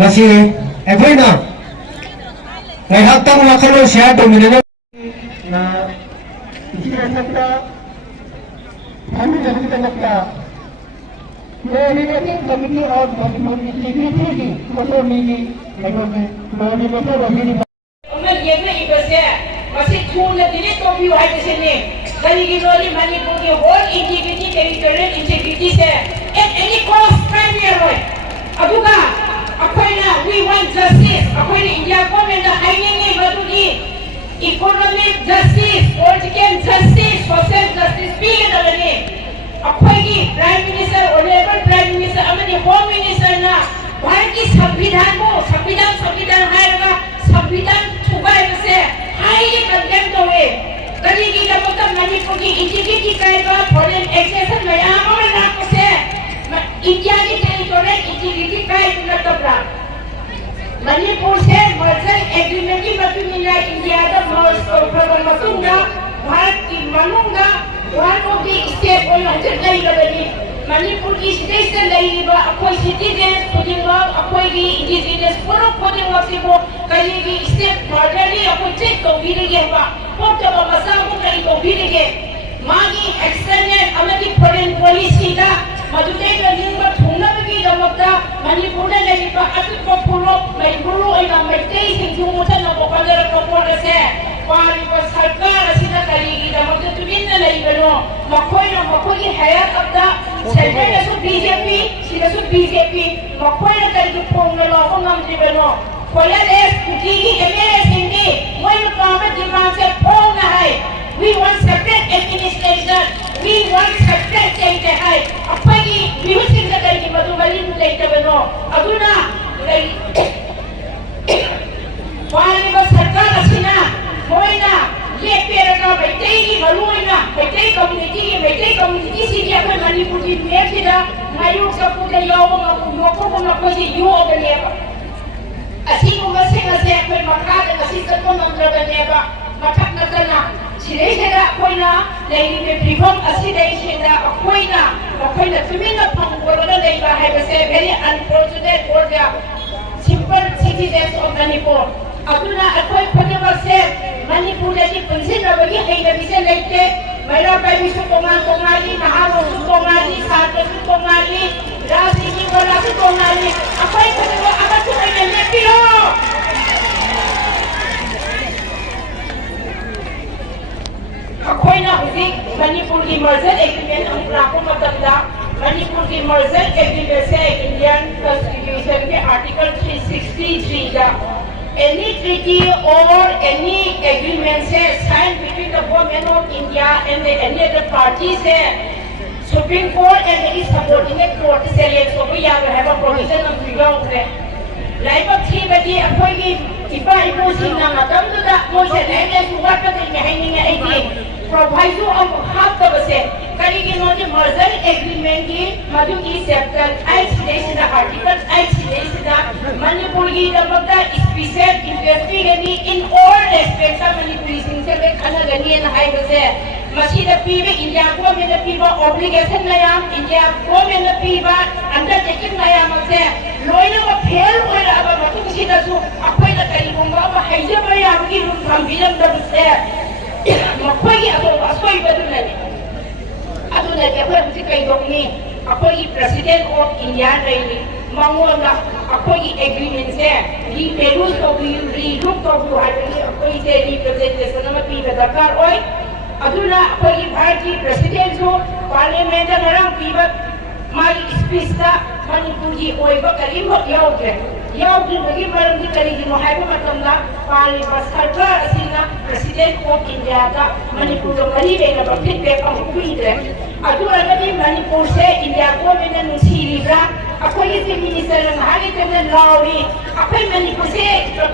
ngasi everyna ngai hakta ma khalo share dominant na isira sakta hami jahi takta coordinating committee और integrity की कोटोनी की coordinator बनी उन्हें ये नहीं बस है बस एक खून दिने तो भी वाइट से ने कहीं की रोली मणिपुर की whole integrity territorial integrity से any cost premier है अबुका अखोइना we want justice अखोइना इंडिया गवर्नमेंट हाइनेंगे बदुगी economic justice political justice social justice भी के दबने अखोइगी prime minister honorable prime minister अमनी home minister ना भारत की संविधान को संविधान है ना संविधान छुपाए बसे हाईली कंडेम तो है कभी की जब तक मणिपुर की इंटीग्रिटी का फॉरेन एक्सेशन में यहाँ पर ना कुछ है इंडिया की टेरिटोरियल इंटीग्रिटी का एक नतबरा मणिपुर से मर्जर एग्रीमेंट की मत मिला इंडिया का मर्ज प्रोग्राम मतुंगा भारत की मनुंगा भारत को भी स्टेट को नजर नहीं लगेगी मणिपुर की स्टेट से नहीं बा कोई सिटीजन खुदिंगा कोई की इंडिजिनस पूरा खुदिंगा से वो कहीं की स्टेट मर्जरली कोई चेक तो भी नहीं है बा वो जब मसाला को कहीं तो भी नहीं है मागी एक्सटर्नल अमेरिकी फॉरेन पॉलिसी का मधुते का निम्न ठुना भी जमता मणिपुर ने नहीं बा अति को पूरा मणिपुर एक अमेरिकी सिंधु मुझे न बोकर को बोले से पानी पर सरकार ऐसा करेगी जमते तो भी नहीं बनो मकोई है अपना सेंटर में सो बीजेपी सिर्फ बीजेपी मकोई ने करेगी फोन लोगों नाम जी बनो कोई ले कुकी की एमएलए सिंधी वही काम में दिमाग से फोन है we want separate administration we want separate change है अपनी विहुसिंग से करेगी मधुबनी में लेकर बनो अगुना पानी पर सरकार ऐसा कोई ना ये पेड़ का बैठे की मरुई ना बैठे कम्युनिटी से क्या कोई मणिपुर की मेयर थी ना मायूर सब कुछ योगों को ना कोई योग बने बा ऐसी उम्र से कोई मकान ऐसी सबको मंत्र बने बा मकान नचना सिरे से ना कोई ना लेकिन में प्रीफॉर्म ऐसी नहीं से ना कोई ना तुम्हें ना पंगोलो ना नहीं बा है वैसे very unfortunate for the simple citizens of Manipur अदुना अकोई फटेबा से मणिपुर की पंसिन रबगी है बिसे लेके महिला बाई सु कोमाली नहारो सु कोमाली सात्र सु कोमाली राजनीति वाला सु कोमाली अकोई फटेबा अगर तू में लेपियो अकोई ना उसी मणिपुर की मर्जर एग्रीमेंट हम प्राप्त मतलब मणिपुर की मर्जर एग्रीमेंट से इंडियन कॉन्स्टिट्यूशन के आर्टिकल 363 का any treaty or any agreement signed between the government of India and any other parties Supreme Court and its subordinate court select so we have a provision of the like of three but the appointed if I was in Namakam to that was an endless water in the hanging provide you of half the percent करेगी नोटे merger agreement की मधु की chapter 8 से the article 8 से the Manipur की दबता special investigation in all respect Manipuri सिंसे के खाना गनी न हाई बसे मसी द पीबे इंडिया को में द पीबा ऑब्लिगेशन लयाम इंडिया को में द पीबा अंडरटेकिंग लयाम से लोइनो को फेल होय लाबा मधु किसी द सु अखोई द करी बोंगा बा हाइजे बय आपकी रूम काम बिलम द बसे मखोई असोई बदुन अदुना के अखोई कई दोनी अखोई प्रेसिडेंट ऑफ इंडिया रही मंगोला अखोई एग्रीमेंट से री पेरूस तो री लुक तो हाइबे अखोई से रिप्रेजेंटेशन में पीबे दरकार ओय अदुना अखोई भारतीय प्रेसिडेंट जो पार्लियामेंट में रंग पीबे मारी स्पीच का मणिपुर की ओइबा करीम याउद्रे बगी मरम की करीगी मोहाइबा मतमदा पार्लियामेंट सरकार असिना प्रेसिडेंट ऑफ इंडिया का मणिपुर को करीब एक फीडबैक हम कुइद्रे अदुरगदी मणिपुर से इंडिया गवर्नमेंट नुसीरीब्रा अखोई चीफ मिनिस्टर हागे कने लाउरी अखोई मणिपुर से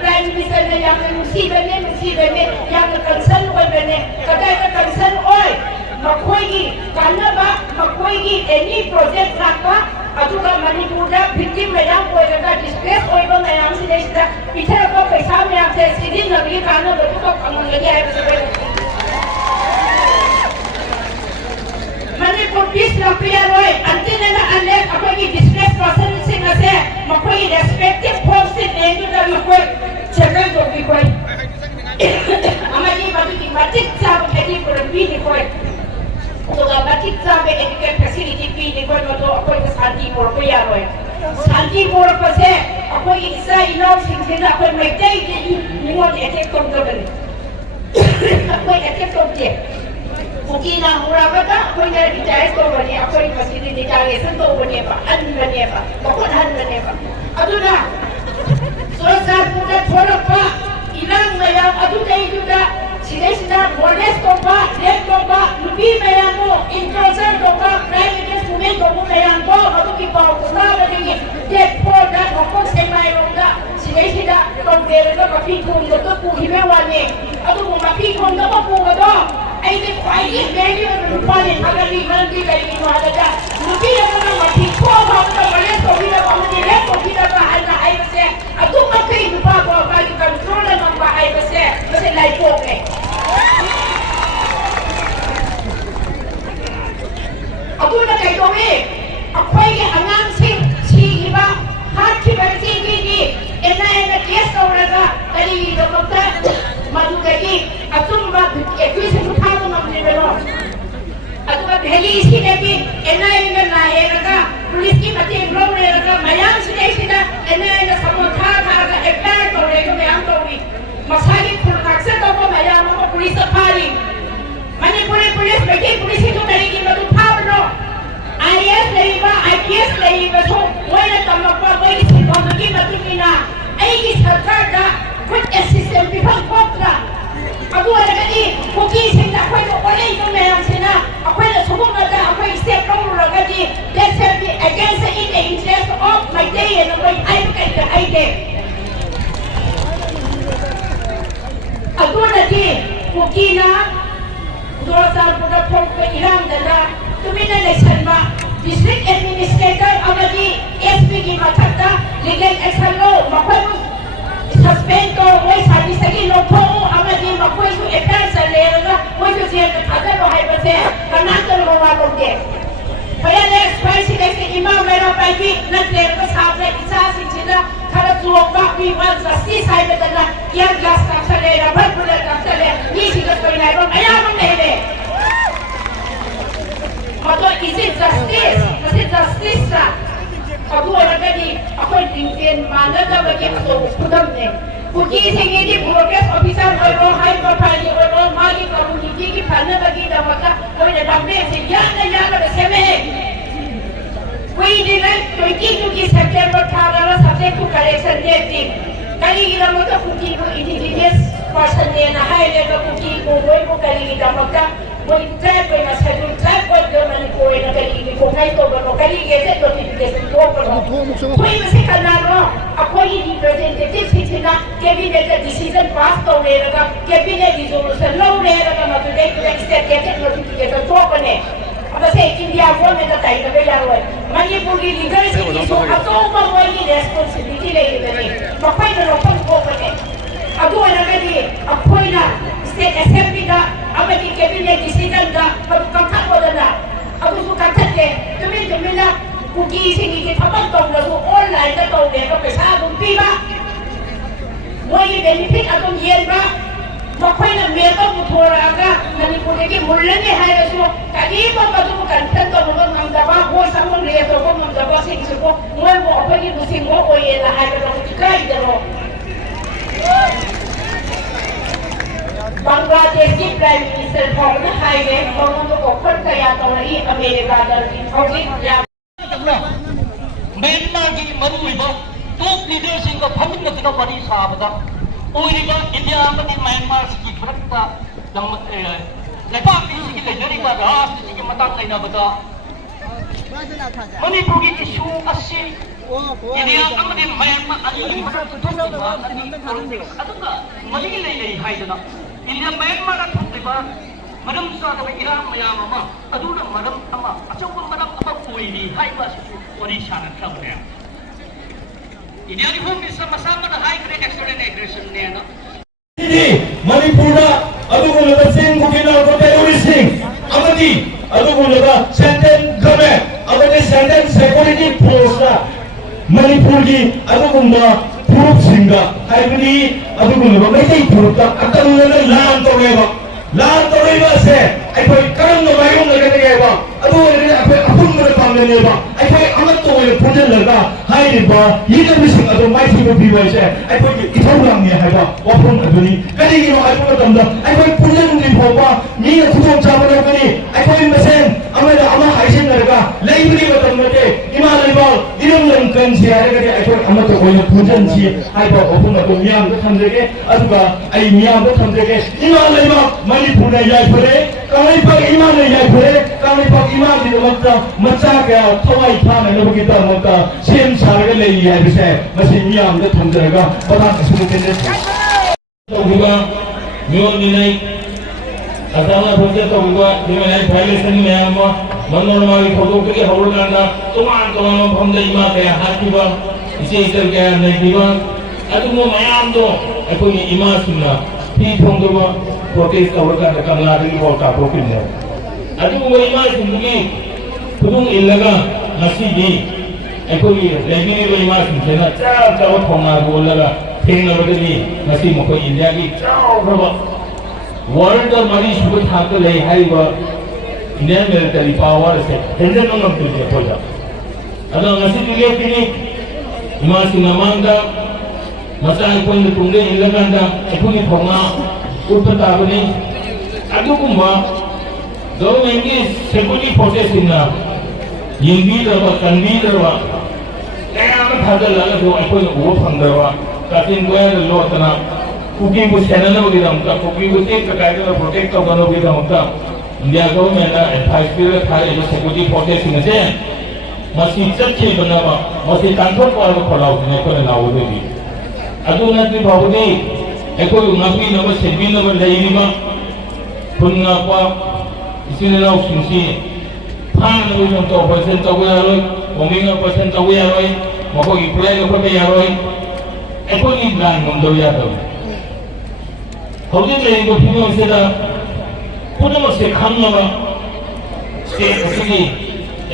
प्राइम मिनिस्टर ने याम नुसीबने याम कंसर्न ओइबने कदाय का कंसर्न ओइ मखोई कानबा मखोई एनी प्रोजेक्ट लाका अदुगा मणिपुर दा भिक्टिम मयाम ओइरगा डिस्प्लेस ओइबा मयाम सिदेसदा पिथरा को पैसा मयाम से सिदिन नबी कानबा तो कमन लगे है Manipur peace na piyaroi until na unless ako'y displaced person sing ase mako'y respective posts nendu na mako'y checkal dogi ko'y amagi matuki matik sab edi ko'y ni ko'y toga matik sab educate facility ni ko'y mato ako'y santi por piyaroi santi por pase ako'y isa ilaw sing ako'y may day ningon etek tong dogan ako'y etek tong je Mungkin orang kata, aku nak dicari tu bani, aku ni mesti dicari sentuh bani apa, han bani apa, bukan han bani apa. Aduh dah, selesai muda thora pa, ilang mayam, aduh dah itu dah, sida modest tu pa, left tu pa, lebih mayam tu, intrusion tu pa, prime minister movement tu mayam tu, aduh kita pula lagi, dead poor dah, aku semai orang sida compare tu kapi kung tu puhi mewani, aduh kapi kung tu puhi tu. Ini kuai ini lupa ni, agar ni nanti kali ini ada dah. Lupa yang mana mati kau bawa boleh kopi dah bawa ni, kopi dah bawa ada air besar. Aku makai lupa bawa bagi control dan bawa air besar, besar lagi pok ni. Aku nak kaya tu ni, aku ini angan sing hiba, hak hiba sing ni, ena kes orang dah kali doktor maju lagi, aku buat equation अथवा पहली इसकी लेकिन NIA में लाए लगा police की मत इंग्लोब ले लगा मयाम से ऐसी ना एनआईए का समोथा था का एक्टर तो ले जो मयाम तो भी मसाली फुल नक्शे तो वो मयाम को पुलिस पारी मैंने पूरे पुलिस बैठी पुलिस ही तो करेगी मैं तो भाव लो आईएएस लेगा आईपीएस लेगा तो वो ना तमक्का वही सिद्धांत की मत की ना ऐसी सरकार का कुछ असिस्टेंट भी बहुत Kotra Aku ada kali, koki sehingga aku itu oleh itu memang sena, aku itu semua ada, aku step kamu lagi, that shall be against the interest of my day and my idea. Aku nanti koki na, dua tahun pada pun Iran dana, tu mana lesson ma, district administrator amadi SPG matata, legal action law, makwai suspend to, why service lagi lopo. Makoy su ekar sa lera mo su siya ada lo hay base kananta lo mawalog de kaya next price next imam meron pa bi nagler ko sa atin isa sila kala suwag ba bi wal sa si sai betala yan gas ka sa lera ba pula ka sa lera ni sila ko na ron kaya mo na hele mato is it justice sa ako na gani ako din mana ka ba ki ako kudam ne Kuki sini di progress officer orang high profile orang mali community की फलने लगी दमका कोई ने बम्बे से यार ना सेमे कोई दिन 22 सितंबर 18 सब्जेक्ट को करेक्शन दे थी कली की दमका कुकी को इंडिजिनियस पर्सन ने ना है ले तो कुकी को कोई को कली की दमका वो ट्रैक पे ना शेड्यूल ट्रैक पर जो मैंने कोई ना कली को नहीं तो बनो कली के से नोटिफिकेशन को पर कोई में से करना रो कोई रिप्रेजेंटेटिव सिटीना कैबिनेट डिसीजन पास तो ले लगा कैबिनेट रिजोल्यूशन लो ले लगा मतलब एक स्टेट के नोटिफिकेशन तो बने अब से इंडिया गवर्नमेंट का टाइम पे यार हुआ मणिपुर की लीगल सिचुएशन अब तो वो की रिस्पांसिबिलिटी ले लेने मफाई तो लोकल को बने अब वो लगा दी अब कोई ना स्टेट असेंबली का अब की कैबिनेट डिसीजन का पर कंठा को देना अब उसको कंठा के तुम्हें ना कुकी सिंगी के थपक तो वो ऑनलाइन का तो ले तो पैसा बुंती बा वो ये बेनिफिट अब ये बा मखोई ना मेरे को थोड़ा का मणिपुर के मूल्य में है उसको कभी को तो कंटेंट तो वो हम दबा वो सब ले तो वो हम दबा से इसको वो अपन की दूसरी वो ये ला है तो क्या इधर हो बांग्लादेश की प्राइम मिनिस्टर भवन हाईवे भवन को ओपन किया तो रही अमेरिका दर्जी और म्यांमार की मरुइबा टॉप लीडर्स को फमिनना बड़ी साबदा ओइरिबा इंडिया मनि म्यांमार की फरकता ꯂꯩꯕꯥꯛꯀꯤ ꯂꯩꯅꯔꯤꯕ ꯔꯥꯖꯅꯤꯇꯤꯒꯤ ꯃꯇꯥꯡ ꯂꯩꯅꯕꯗ ꯃꯅꯤꯄꯨꯔꯒꯤ ꯏꯁꯨ ꯑꯁꯤ ꯏꯟꯗꯤꯌꯥ ꯑꯃꯗꯤ ꯃꯌꯥꯟꯃꯥꯔ ꯑꯅꯤꯒꯤ ꯃꯔꯛꯇ ꯊꯣꯛꯂꯤꯕ ꯑꯗꯨꯒ ꯃꯔꯤ ꯂꯩꯅꯩ ꯍꯥꯏꯗꯅ ꯏꯟꯗꯤꯌꯥ ꯃꯌꯥꯟꯃꯥꯔꯗ ꯊꯣꯛꯂꯤꯕ ꯃꯔꯝ ꯆꯥꯗꯕ ꯏꯔꯥꯡ ꯃꯌꯥꯝ ꯑꯃ ꯑꯗꯨꯅ ꯃꯔꯝ ꯑꯃ ꯑꯆꯧꯕ ꯃꯔꯝ ꯑꯃ ꯑꯣꯏꯔꯤ ꯍꯥꯏꯕ ꯑꯁꯤꯁꯨ ꯋꯥꯔꯤ ꯁꯥꯟꯅꯈ꯭ꯔꯕꯅꯦ ꯏꯟꯗꯤꯌꯥꯒꯤ ꯍꯣꯝ ꯃꯤꯅꯤꯁꯇꯔ ꯃꯁꯥꯃꯛꯅ ꯍꯥꯏꯈ꯭ꯔꯦ external ꯑꯦꯒ꯭ꯔꯦꯁꯟꯅꯦꯅ Manipurda adugunaba Singhuki narco terroristing amadi adugunaba Central Government amadi Central Security Force Manipurgi adugunaba Purup Singha haibani adugunaba Maitai Purupta akanuna lan toreba se aikoi karamna mayung laganega adu aikoi apunna pamneba aikoi amatto oile pujallaga hairiba yidamising adu maithiba biwa se aikoi ithauramni haiba wapun aduni kadigino aikoi tamda aikoi pujanni phoba mi khudong chabana kani aikoi masen amada ama haisin laga laibri batamate imalaiba iramlam kan siare kani aikoi amatto oile pujansi haiba wapun adu miyam da thamjege aduga ai miyam da thamjege imalaiba Manipurna yaipure Kangaipak Imam yaipure Kangaipak Imam di dalamta macaga thawai thana nabagi dalamta sem sarga lei yaipise masih Imam da thamjaraga badang asumukene tawuga myon ninai asama project tawuga dimanai violation mayama manormali photo ke hawlanda toman bhamda ima ke hatiba ise isar ke naidiba adumo mayam do ekoi ima sunna phi thongdoba protest kawarkan kamla ri volta propinne adu mo ima sindigi pudung illaga nasidi ekoi legini ro ima sindena cha thonga bolaga thengna badani nasi mo ko india gi chawra world mari shubu thak le haiba indian military power se hendan ngam tu je hoja adu nasi dile kini ima sinamanga masai ko ni tungde illaga nda ekoi thonga Uttattabani adugumba government security forces inna yingiraba kandiraba kayama thadalala do aikoi ubo phangdarwa katin goya lotana kuki bu senana bu dam ta kuki bu te kaida protect ka bano bi dam ta india government na advisory thai security forces inna je masi chachi banaba masi control ko kholau ne ko lawo de bi aduna ti bawdi ekoi ngapi nama sebi nama lainima punna pa isine lau singsi pan nama jonto persen tahu ya roi ominga persen tahu ya roi mako iplay ko pe ya roi ekoi ni plan mondo ya to hodi le ko phino seda puno mo se khamna ba se usini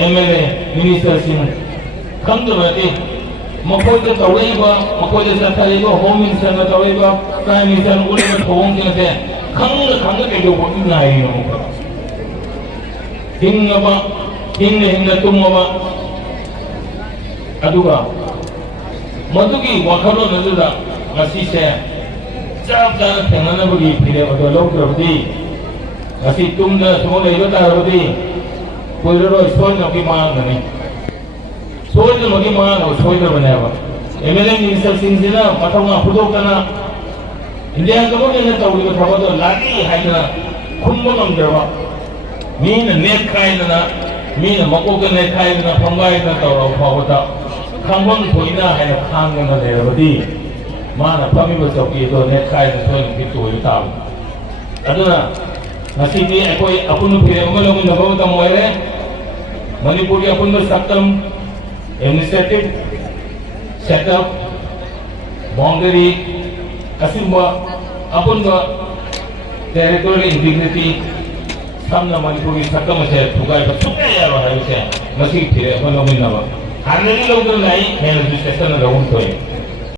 MLA minister sin khamdo ba te Makoi ke tawaiba, makoi ke satariba, home minister na tawaiba, prime minister na ulit na thawang kina se, khanga ke jo bodi na hai no ka. Hinga ba, hinga tumma ba. Aduga, madugi wakalo naduda ngasi se, chap tengana bagi phire ado log rabdi, ngasi tumda semua leba ta rabdi, koiro soy na ki mang na ni. Soalnya bagaimana? Soalnya mana? MLA Minister Sinzina, matang apa tu kana? India kamu ni tahu ni apa tu? Lagi hai na, kumbo nam jawa. Mina net kai na, mina makok net kai na, panggai na tahu apa tu? Kambang puina hai na kang na le berdi. Mana kami bersoki tu net kai na soalnya itu itu tahu. Aduna, nasi ni aku nu pilih malam ni bawa tamu air. Manipur ni aku bersaktam. Initiative set up boundary kasimba apun ba territorial integrity samna manipuri sakam se thugai ba thugai ya ba hai se nasi thire hono minna ba hanani log nai hel discussion na raun toy